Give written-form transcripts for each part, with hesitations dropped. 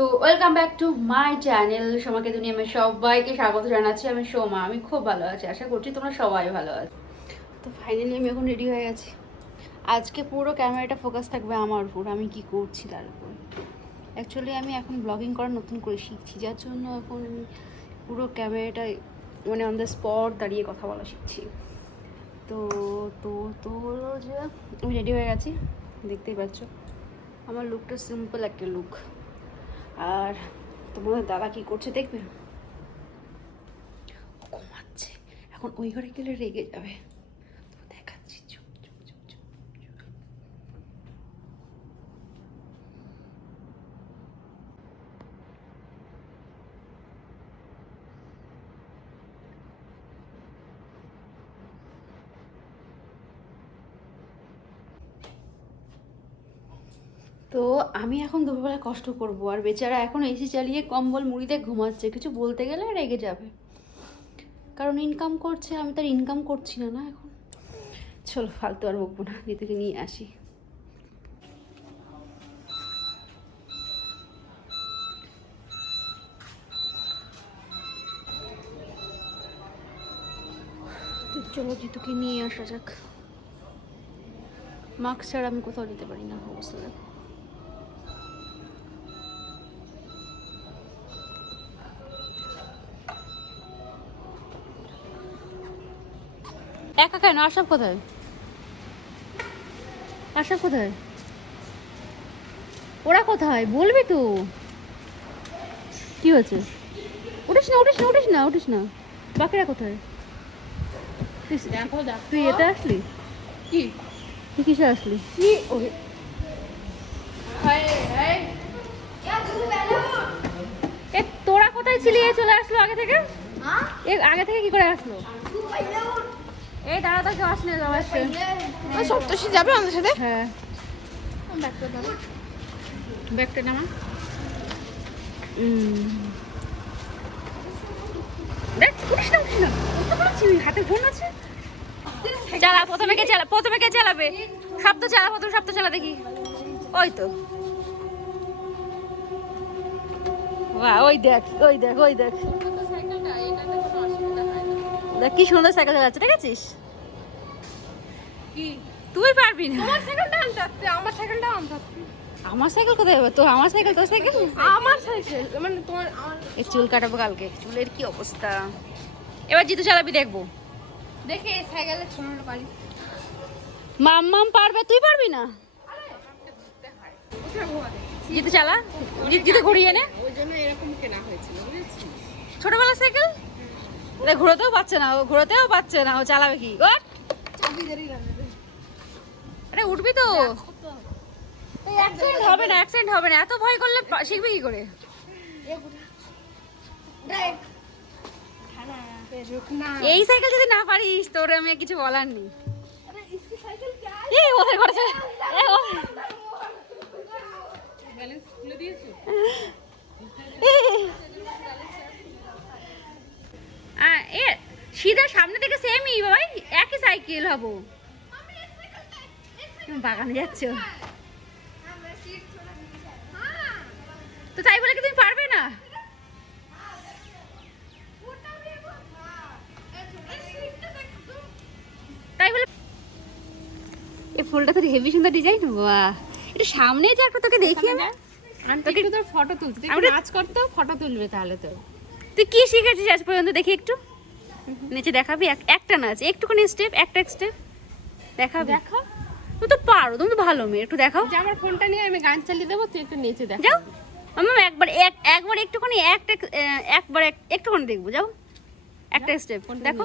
তো welcome back to my channel সোমাকে দুনিয়া। আমি সবাইকে স্বাগত জানাচ্ছি। আমি সোমা, আমি খুব ভালো আছি, আশা করছি তোমরা সবাই ভালো আছো। তো ফাইনালি আমি এখন রেডি হয়ে গেছি। আজকে পুরো ক্যামেরাটা ফোকাস থাকবে আমার উপর, আমি কি করছি তার উপর। অ্যাকচুয়ালি আমি এখন ব্লগিং করা নতুন করে শিখছি, যার জন্য এখন আমি পুরো ক্যামেরাটায় মানে অন দ্য স্পট দাঁড়িয়ে কথা বলা শিখছি। তো তো তো হলো যে আমি রেডি হয়ে গেছি, দেখতেই পাচ্ছ। আমার লুকটা সিম্পল একটা লুক। আর তোমাদের দাদা কি করছে দেখবে, ও ঘুমাচ্ছে। এখন ওই ঘরে গেলে রেগে যাবে, তো দেখাচ্ছি। চুপ চুপ চুপ চুপ। তো আমি এখন দুপুরবেলা কষ্ট করব, আর বেচারা এখন এসি চালিয়ে কম্বল মুড়িতে ঘুমাচ্ছে। কিছু বলতে গেলে রেগে যাবে, কারণ ইনকাম করছে, আমি তার ইনকাম করছি না না এখন। চলো ফালতু আর বকবো না, নিতুকে নিয়ে আসি। তো চলো জিতুকে নিয়ে আসা যাক। মাস্ক ছাড়া আমি কোথাও যেতে পারি না, অবস্থা দেখো। একা কেন? আশরাফ কোথায়? আশরাফ কোথায়? ওরা কোথায় বলবি তো? কি হয়েছে? উঠিস না উঠিস না উঠিস না উঠিস না। বাকিরা কোথায়? তুই এতে আসলি? কি তুই কিসে আসলি? এ তোরা কোথায় ছিলি? এ চলে আসলো আগে থেকে। এ আগে থেকে কি করে আসলো? এই দাঁড়া, তো কেউ আসলে আসছে। সপ্তষী যাবে আমাদের সাথে? হ্যাঁ, ব্যাগটা নামা। দেখ উঠিস না উঠিস না। কত বলছি, হাতে ফোন আছে। চালা, প্রথমে কে চালাবে? সপ্ত চালা, প্রথম সপ্ত চালা দেখি। ওই তো, বাহ, ওই দেখ ওই দেখ ওই দেখ। দেখ কি সুন্দর সাইকেল চালাচ্ছে, দেখেছিস? কি তুই পারবি না। তোমার সাইকেলটা আনতে আসতে, আমার সাইকেলটা আনতে আসতে। আমার সাইকেল কোথায় হবে? তো আমার সাইকেল, তোর সাইকেল। আমার সাইকেল মানে তোমার এই চুল কাটাবো কালকে, চুলের কি অবস্থা। এবার জিতু চালাবি, দেখবো। দেখে এই সাইকেলে ছোট পারি। মাম্মাম পারবে, তুই পারবি না? জিতু চালা, জিতু ঘুরিয়ে নে। ওই জন্য এরকম কেনা হয়েছিল, বুঝেছিস? ছোটবেলার সাইকেল ঘুরোতেও পাচ্ছে না, ও ঘুরোতেও পাচ্ছে না, ও চালাবে কি? চাবি দেরি না দেবে। আরে উঠবি তো। অ্যাক্সিডেন্ট হবে না, অ্যাক্সিডেন্ট হবে না। এত ভয় করলে শিখবি কি করে? এই সাইকেল যদি না পারিস, তোর আমি কিছু বলার নেই। এই ওদের ঘরে চলে, সিধা সামনে থেকে সেমই ভাই, একই সাইকেল হবো। বাগানে যাচ্ছ তো, তাই বলে কি তুমি পারবে না? তাই বলে এই ফুলটা তো হেভি সুন্দর ডিজাইন। বাহ, একটু সামনে যা, একটু তোকে দেখি আমি। তোকে তোর ফটো তুলতে, তুই নাচ করতেও ফটো তুলবে তাহলে তো। তুই কি শিখেছিস আজ পর্যন্ত দেখি একটু? নিচে দেখাবি একটা নাচ, একটুখানি স্টেপ, একটা স্টেপ দেখাবি। দেখো, তুমি তো পারো, তুমি তো ভালো মেয়ে, একটু দেখাও। যে আমার ফোনটা নিয়ে আমি গান চালিয়ে দেবো, তুই একটু নেচে দেখ। যাও আমি একবার একবার একটুখানি একবার একটুখানি দেখবো, যাও একটা স্টেপ দেখো।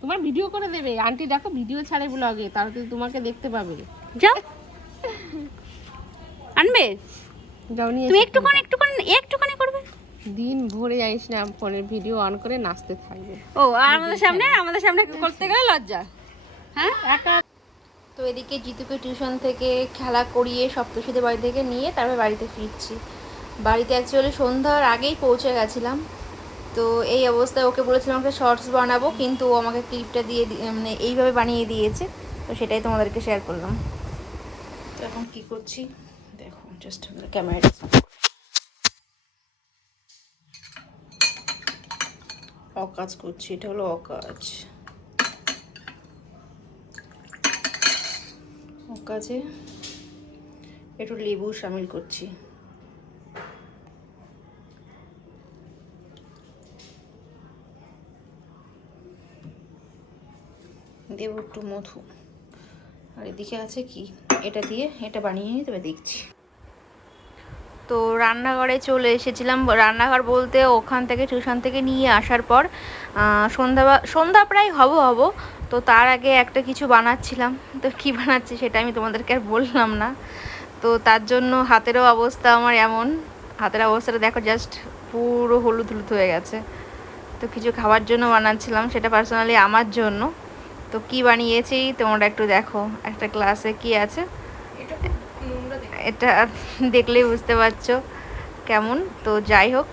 তোমার ভিডিও করে দেবে আন্টি, দেখো ভিডিও ছাড়ে ব্লগে, তাহলে তো তোমাকে দেখতে পাবে। যাও আনবে, যাও নিয়ে তুমি একটুখানি একটুখানি একটুখানি করবে। দিন ভরে যাইস না, ফোনের ভিডিও অন করে নাচতে থাকবে। ও আর আমাদের সামনে করতে গেলে লজ্জা, হ্যাঁ একা। তো এদিকে জিতুকে টিউশন থেকে খেলা করিয়ে সপ্তশীদের বাড়ি থেকে নিয়ে তারপর বাড়িতে ফিরছি। বাড়িতে অ্যাকচুয়ালি সন্ধ্যার আগেই পৌঁছে গেছিলাম। তো এই অবস্থায় ওকে বলেছিলাম একটা শর্টস বানাবো, কিন্তু ও আমাকে ক্লিপটা দিয়ে মানে এইভাবে বানিয়ে দিয়েছে। তো সেটাই তোমাদেরকে শেয়ার করলাম। তো এখন কি করছি দেখো, জাস্ট ক্যামেরাটা। অকাজ করছি, এটা হলো অকাজ। অকাজে একটু লেবু শামিল করছি। দেব একটু মধু। আর এদিকে আছে কি, এটা দিয়ে এটা বানিয়ে নিয়ে তবে দেখছি। তো রান্নাঘরে চলে এসেছিলাম। রান্নাঘর বলতে ওখান থেকে টিউশন থেকে নিয়ে আসার পর সন্ধ্যা প্রায় হব। তো তার আগে একটা কিছু বানাচ্ছিলাম। তো কি বানাচ্ছি সেটা আমি তোমাদেরকে আর বললাম না। তো তার জন্য হাতেরও অবস্থা আমার এমন, হাতের অবস্থাটা দেখো, জাস্ট পুরো হলুদ হলুদ হয়ে গেছে। তো কিছু খাবার জন্য বানাচ্ছিলাম, সেটা পার্সোনালি আমার জন্য। তো কি বানিয়েছি তোমরা একটু দেখো। একটা গ্লাসে কি আছে এটা দেখলেই বুঝতে পারছো কেমন। তো যাই হোক,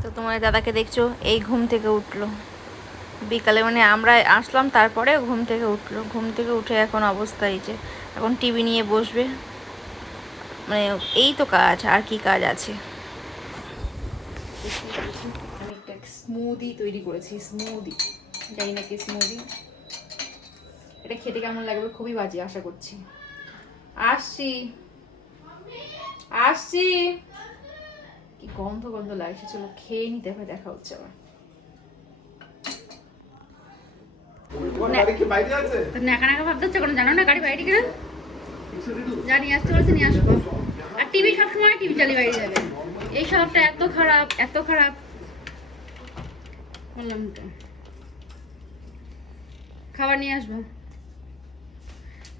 তো তোমার দাদাকে দেখছো এই ঘুম থেকে উঠলো বিকালে, মানে আমরা আসলাম তারপরে ঘুম থেকে উঠলো। ঘুম থেকে উঠে এখন অবস্থা এই যে এখন টিভি নিয়ে বসবে। মানে এই তো কাজ, আর কি কাজ আছে। আমি একটা স্মুদি তৈরি করেছি, স্মুদি, জানি না কি স্মুদি, এটা খেতে কেমন লাগবে খুবই বাজে, আশা করছি। আসছি আসছি, কি গন্ধ গন্ধ লাগছে, চলো খেয়ে নিতে হবে, দেখা হচ্ছে আবার। নাকা নাকা ভাবতে হচ্ছে কোনো, জানো না গাড়ি বাইরে কিনা যা নিয়ে আসতে বলছে নিয়ে আসবো। আর টিভি সবসময় টিভি চালিয়ে বাইরে যাবে, এই স্বভাবটা এত খারাপ, এত খারাপ বললাম তো। খাবার নিয়ে আসবো,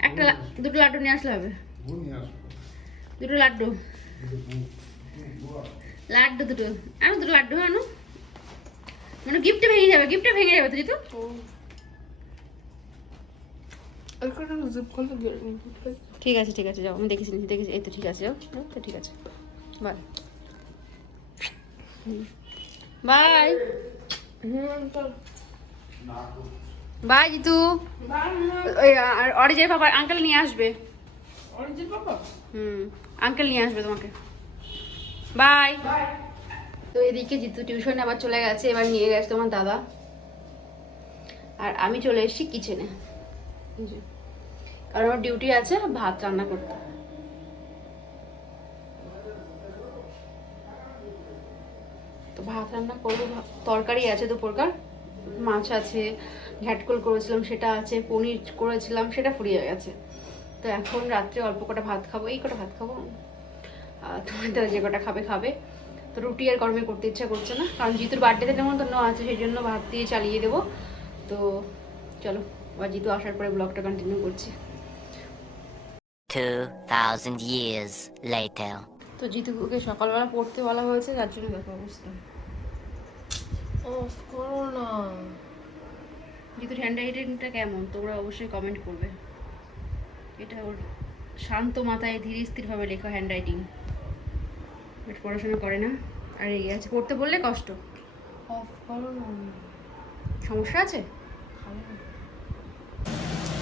একটা দুটো লাড্ডু নিয়ে আসলে হবে, দুটো লাড্ডু, লাড্ডু দুটো আনো, দুটো লাড্ডু আনো, মানে গিফটে ভেঙে যাবে, গিফটে ভেঙে যাবে তো জিতু। ঠিক আছে ঠিক আছে, যাও, আমি দেখেছি দেখেছি, এই তো ঠিক আছে, যাও তো ঠিক আছে, বাই বাই বাই জিতু। ওই অরিজের পাপা আঙ্কেল নিয়ে আসবে, আঙ্কেল নিয়ে আসবে তোমাকে, বাই। তো এদিকে জিতু টিউশনে আবার চলে গেছে, এবার নিয়ে গেছে তোমার দাদা, আর আমি চলে এসেছি কিচেনে, কারণ আমার ডিউটি আছে ভাত রান্না করতে। তো ভাত রান্না করবো, তরকারি আছে দুপুরকার, মাছ আছে, ঘ্যাটকল করেছিলাম সেটা আছে, পনির করেছিলাম সেটা ফুরিয়ে গেছে। তো এখন রাত্রে অল্প কটা ভাত খাবো, এই কটা ভাত খাবো, তোমার দাদা যে কটা খাবে খাবে। তো রুটি আর গরমে করতে ইচ্ছা করছে না, কারণ জিতুর বার্থডেতে নেমন্তন্ন আছে, সেই জন্য ভাত দিয়ে চালিয়ে দেবো। তো চলো আবার জিতু আসার পরে ব্লগটা কন্টিনিউ করছি। 2000 years later. তো জিতুকে সকালবেলা পড়তে বলা হয়েছে, যার জন্য দেখো অবস্থা। অফ করো না। জিতুর হ্যান্ড রাইটিংটা কেমন তোমরা অবশ্যই কমেন্ট করবে। এটা ওর শান্ত মাথায় ধীরে স্থিরভাবে লেখা হ্যান্ড রাইটিং, পড়াশোনা করে না, আর এই আছে পড়তে বললে কষ্ট। অফ করো না। সমস্যা আছে।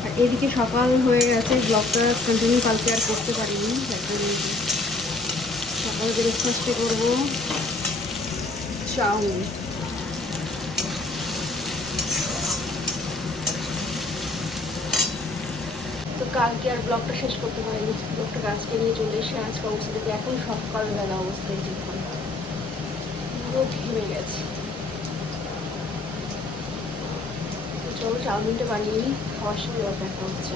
আর এদিকে সকাল হয়ে গেছে, ব্লগটা কন্টিনিউ কালকে আর করতে পারিনি, সকালে ব্রেকফাস্টে করবো চাউমিন। তো কালকে আর ব্লগটা শেষ করতে পারিনি, ব্লগটা আজকে নিয়ে চলে এসে আজকে অবস্থা দেখি, এখন সকালবেলা অবস্থায় জীবন পুরো ঘেমে গেছে। তো চলো চাউমিনটা বানিয়ে নিই, খাওয়ার সময় আবার দেখা হচ্ছে।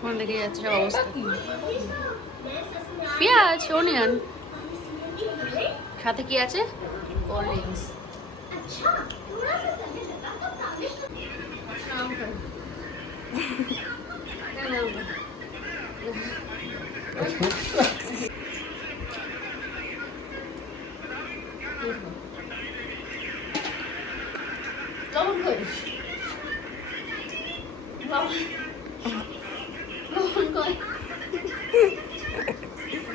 ফোন লেগে যাচ্ছে সব অবস্থা। পেঁয়াজ, অনিয়ন, সাথে কি আছে, কোল্ড ড্রিঙ্কস। লবণ কই, লবণ কই,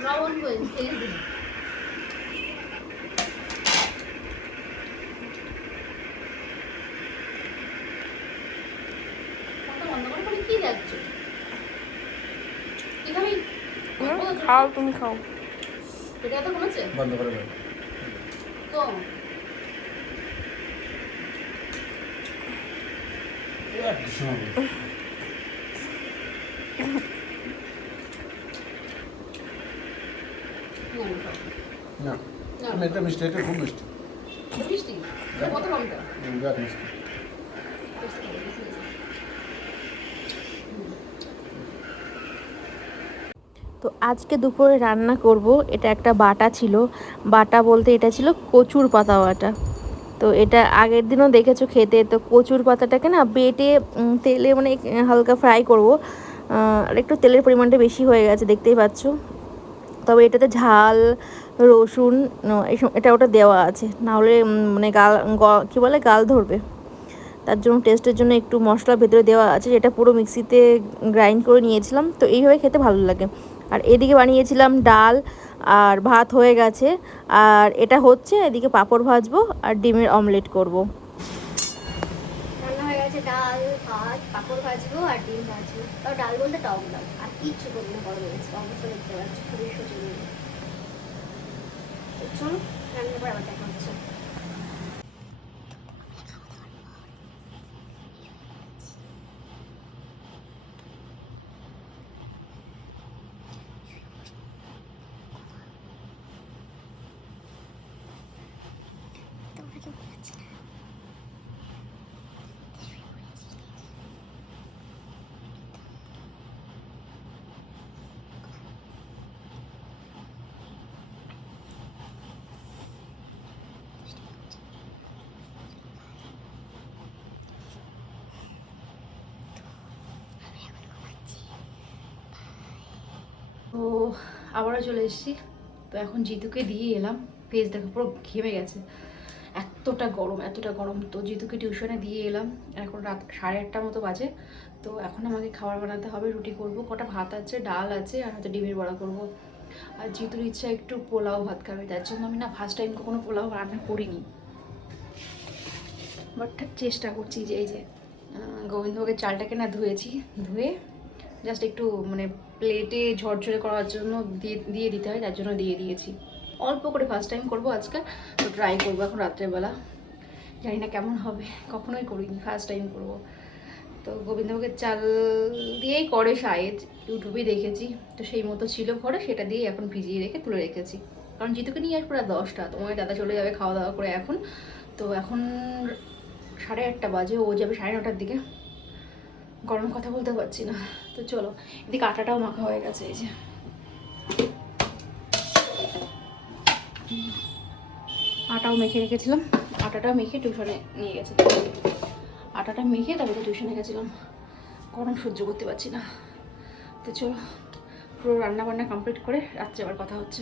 লবণ কই, খেয়ে দিই। বন্ধ করে কি দেখছো? কি খাবি? খাও, তুমি খাও। এটা তো কমেছে? বন্ধ করে দাও। কম। একটু সময় বলো। না, আমি খাবো না না। আমি এটা মিষ্টি, এটা খুব মিষ্টি। খুব মিষ্টি? এটা কত কমটা? বিরাট মিষ্টি। তো আজকে দুপুরে রান্না করব, এটা একটা বাটা ছিল। বাটা বলতে এটা ছিল কচুর পাতা বাটা। তো এটা আগের দিনও দেখেছো খেতে। তো কচুর পাতাটাকে না বেটে তেলে মানে হালকা ফ্রাই করব। আর একটু তেলের পরিমাণটা বেশি হয়ে গেছে দেখতেই পাচ্ছ। তবে এটাতে ঝাল, রসুন এটা ওটা দেওয়া আছে, নাহলে মানে কী বলে গাল ধরবে। তার জন্য টেস্টের জন্য একটু মশলা ভেতরে দেওয়া আছে, যেটা পুরো মিক্সিতে গ্রাইন্ড করে নিয়েছিলাম। তো এইভাবে খেতে ভালো লাগে। আর এদিকে বানিয়েছিলাম ডাল, আর ভাত হয়ে গেছে। আর এটা হচ্ছে, এদিকে পাঁপড় ভাজবো আর ডিমের অমলেট করব। রান্না হয়ে গেছে, ডাল ভাত পাঁপড় ভাজবো আর ডিম ভাজবো। তাও ডাল বলতে টক ডাল, আর কিচ্ছু করবো না, গরম হয়েছে অবস্থা দেখতে পাচ্ছি খুবই শোচনীয়। চলো রান্নার পর আবার দেখা হচ্ছে। তো আবারও চলে এসেছি। তো এখন জিতুকে দিয়ে এলাম। ফেস দেখো পুরো ঘেমে গেছে, এতটা গরম। তো জিতুকে টিউশনে দিয়ে এলাম। এখন রাত 8:30 মতো বাজে। তো এখন আমাকে খাবার বানাতে হবে, রুটি করব, কটা ভাত আছে, ডাল আছে, আর হয়তো ডিমের বড়া করব। আর জিতুর ইচ্ছা একটু পোলাও ভাত খাবে, তার জন্য আমি না ফার্স্ট টাইম কখনো পোলাও রান্না করিনি, বাট চেষ্টা করছি। যে এই যে গোবিন্দভোগের চালটাকে না ধুয়েছি, ধুয়ে জাস্ট একটু মানে প্লেটে ঝরঝরে করার জন্য দিয়ে দিতে হয়, তার জন্য দিয়ে দিয়েছি। অল্প করে ফার্স্ট টাইম করবো আজকে, তো ট্রাই করবো এখন রাত্রেবেলা। জানি না কেমন হবে, কখনোই করিনি, ফার্স্ট টাইম করবো। তো গোবিন্দভোগের চাল দিয়েই করে শায়েদ, ইউটিউবেই দেখেছি। তো সেই মতো ছিল ঘরে, সেটা দিয়ে এখন ভিজিয়ে রেখে তুলে রেখেছি। কারণ জিতুকে নিয়ে আসবো রাত 10টা, তোমার দাদা চলে যাবে খাওয়া দাওয়া করে এখন। তো এখন 8:30 বাজে, ও যাবে 9:30টার দিকে। গরমে কথা বলতে পারছি না। তো চলো, এদিকে আটাটাও মাখা হয়ে গেছে। এই যে আটাও মেখে রেখেছিলাম, আটাটা মেখে টিউশনে নিয়ে গেছে। আটাটা মেখে তারপরে টিউশনে গেছিলাম, গরম সহ্য করতে পারছি না। তো চলো, পুরো রান্না বান্না কমপ্লিট করে রাত্রে আবার কথা হচ্ছে।